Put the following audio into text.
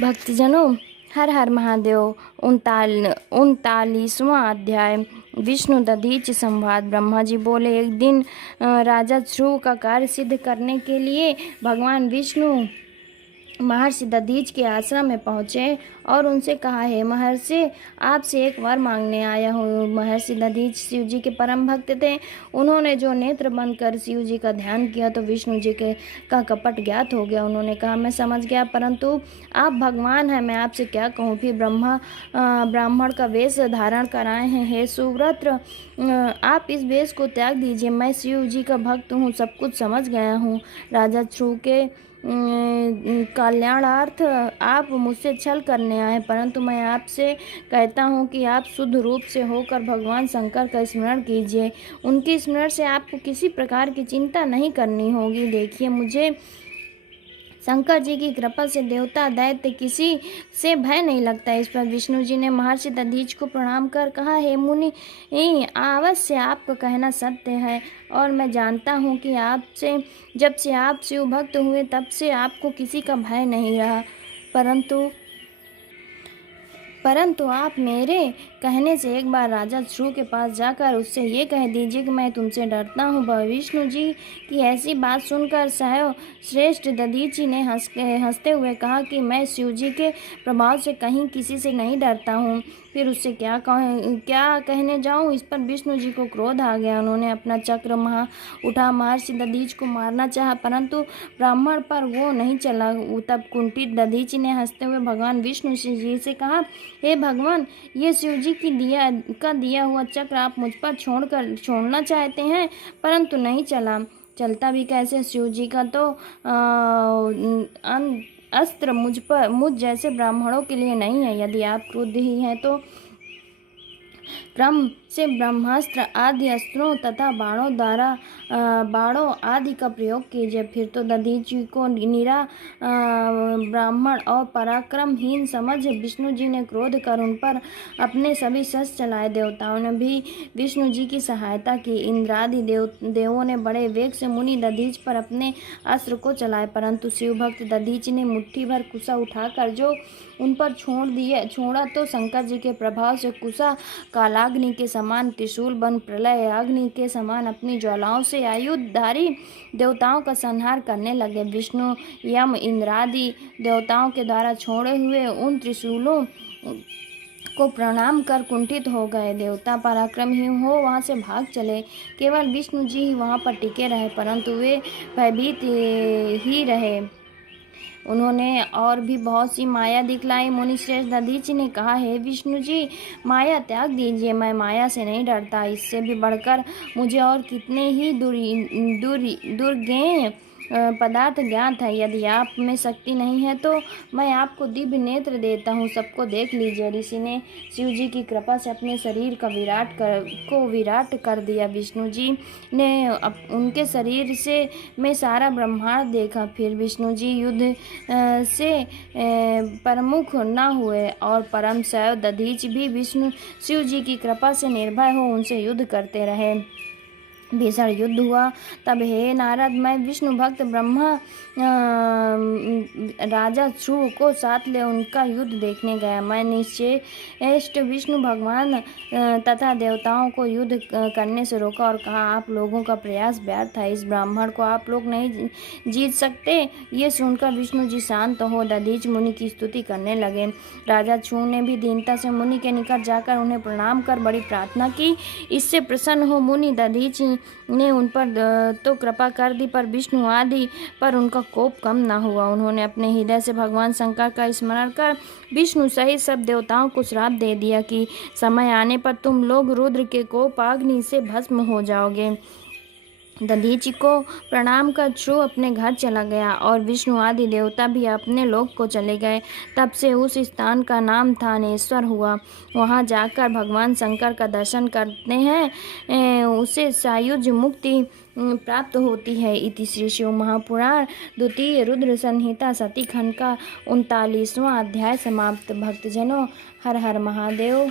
भक्तजनों, हर हर महादेव। 39वां अध्याय। विष्णु दधीच संवाद। ब्रह्मा जी बोले, एक दिन राजा ध्रुव का कार्य सिद्ध करने के लिए भगवान विष्णु महर्षि दधीच के आश्रम में पहुँचे और उनसे कहा, है महर्षि, आपसे एक वर मांगने आया हूँ। महर्षि दधीच शिव जी के परम भक्त थे। उन्होंने जो नेत्र बंद कर शिव जी का ध्यान किया तो विष्णु जी का कपट ज्ञात हो गया। उन्होंने कहा, मैं समझ गया, परंतु आप भगवान हैं, मैं आपसे क्या कहूँ। फिर ब्राह्मण का वेश धारण कराए हैं। हे सुव्रत, आप इस वेश को त्याग दीजिए। मैं शिव जी का भक्त हूँ, सब कुछ समझ गया हूँ। राजा ध्रुव के कल्याणार्थ आप मुझसे छल करने आए, परंतु मैं आपसे कहता हूँ कि आप शुद्ध रूप से होकर भगवान शंकर का स्मरण कीजिए। उनके स्मरण से आपको किसी प्रकार की चिंता नहीं करनी होगी। देखिए, मुझे शंकर जी की कृपा से देवता दैत्य किसी से भय नहीं लगता। इस पर विष्णु जी ने महर्षि दधीच को प्रणाम कर कहा, हे मुनि, अवश्य आपका कहना सत्य है और मैं जानता हूँ कि जब से आप शिव भक्त हुए तब से आपको किसी का भय नहीं रहा। परंतु आप मेरे कहने से एक बार राजा ध्रुव के पास जाकर उससे ये कह दीजिए कि मैं तुमसे डरता हूँ। विष्णु जी की ऐसी बात सुनकर सहयो श्रेष्ठ दधीचि ने हंसते हुए कहा कि मैं शिव जी के प्रभाव से कहीं किसी से नहीं डरता हूँ, फिर उससे क्या कहने जाऊँ। इस पर विष्णु जी को क्रोध आ गया। उन्होंने अपना चक्र उठा महर्षि दधीच को मारना चाहा, परंतु ब्राह्मण पर वो नहीं चला। तब कुंठित दधीचि ने हंसते हुए भगवान विष्णु जी से कहा, हे भगवान, ये शिव जी की दिया हुआ चक्र आप मुझ पर छोड़ना चाहते हैं, परंतु नहीं चलता भी कैसे। शिव जी का तो अस्त्र मुझ जैसे ब्राह्मणों के लिए नहीं है। यदि आप क्रुद्ध ही हैं तो ब्रह्म से ब्रह्मास्त्र आदि अस्त्रों तथा बाणों आदि का प्रयोग कीजिए। फिर तो दधीचि को निरा ब्राह्मण और पराक्रमहीन समझ विष्णु जी ने क्रोध कर उन पर अपने सभी शस्त्र चलाए। देवताओं ने भी विष्णु जी की सहायता की। इंद्रादि देवों ने बड़े वेग से मुनि दधीच पर अपने अस्त्र को चलाए, परंतु शिव भक्त दधीचि ने मुट्ठी भर कुशा उठाकर जो उन पर छोड़ा तो शंकर जी के प्रभाव से कुशा कालाग्नि के समान, त्रिशूल बन प्रलय अग्नि के समान अपनी ज्वालाओं से आयुधधारी देवताओं का संहार करने लगे। विष्णु यम इंद्रादि देवताओं के द्वारा छोड़े हुए उन त्रिशूलों को प्रणाम कर कुंठित हो गए। देवता पराक्रमी हो वहां से भाग चले। केवल विष्णु जी ही वहां पर टिके रहे, परंतु वे भयभीत ही रहे। उन्होंने और भी बहुत सी माया दिखलाई। मुनि श्रेष्ठ दधीचि ने कहा, हे विष्णु जी, माया त्याग दीजिए, मैं माया से नहीं डरता। इससे भी बढ़कर मुझे और कितने ही दुर्गेय पदार्थ ज्ञात है। यदि आप में शक्ति नहीं है तो मैं आपको दिव्य नेत्र देता हूँ, सबको देख लीजिए। ऋषि ने शिव जी की कृपा से अपने शरीर का विराट कर दिया। विष्णु जी ने उनके शरीर से मैं सारा ब्रह्मांड देखा। फिर विष्णु जी युद्ध से प्रमुख न हुए और परम शैव दधीच भी शिव जी की कृपा से निर्भय हो उनसे युद्ध करते रहे। भीषण युद्ध हुआ। तब हे नारद, मैं विष्णु भक्त ब्रह्मा राजा ध्रुव को साथ ले उनका युद्ध देखने गया। मैं निश्चेष्ट विष्णु भगवान तथा देवताओं को युद्ध करने से रोका और कहा, आप लोगों का प्रयास व्यर्थ है, इस ब्राह्मण को आप लोग नहीं जीत सकते। ये सुनकर विष्णु जी शांत हो दधीच मुनि की स्तुति करने लगे। राजा ध्रुव ने भी दीनता से मुनि के निकट जाकर उन्हें प्रणाम कर बड़ी प्रार्थना की। इससे प्रसन्न हो मुनि दधीच ने उन पर तो कृपा कर दी, पर विष्णु आदि पर उनका कोप कम न हुआ। उन्होंने अपने हृदय से भगवान शंकर का स्मरण कर विष्णु सहित सब देवताओं को श्राप दे दिया कि समय आने पर तुम लोग रुद्र के कोपाग्नि से भस्म हो जाओगे। दधीचि को प्रणाम कर ध्रुव अपने घर चला गया और विष्णु आदि देवता भी अपने लोक को चले गए। तब से उस स्थान का नाम थानेश्वर हुआ। वहां जाकर भगवान शंकर का दर्शन करते हैं उसे सायुज्य मुक्ति प्राप्त होती है। इति श्री शिव महापुराण द्वितीय रुद्र संहिता सती खंड का 39वां अध्याय समाप्त। भक्तजनों, हर हर महादेव।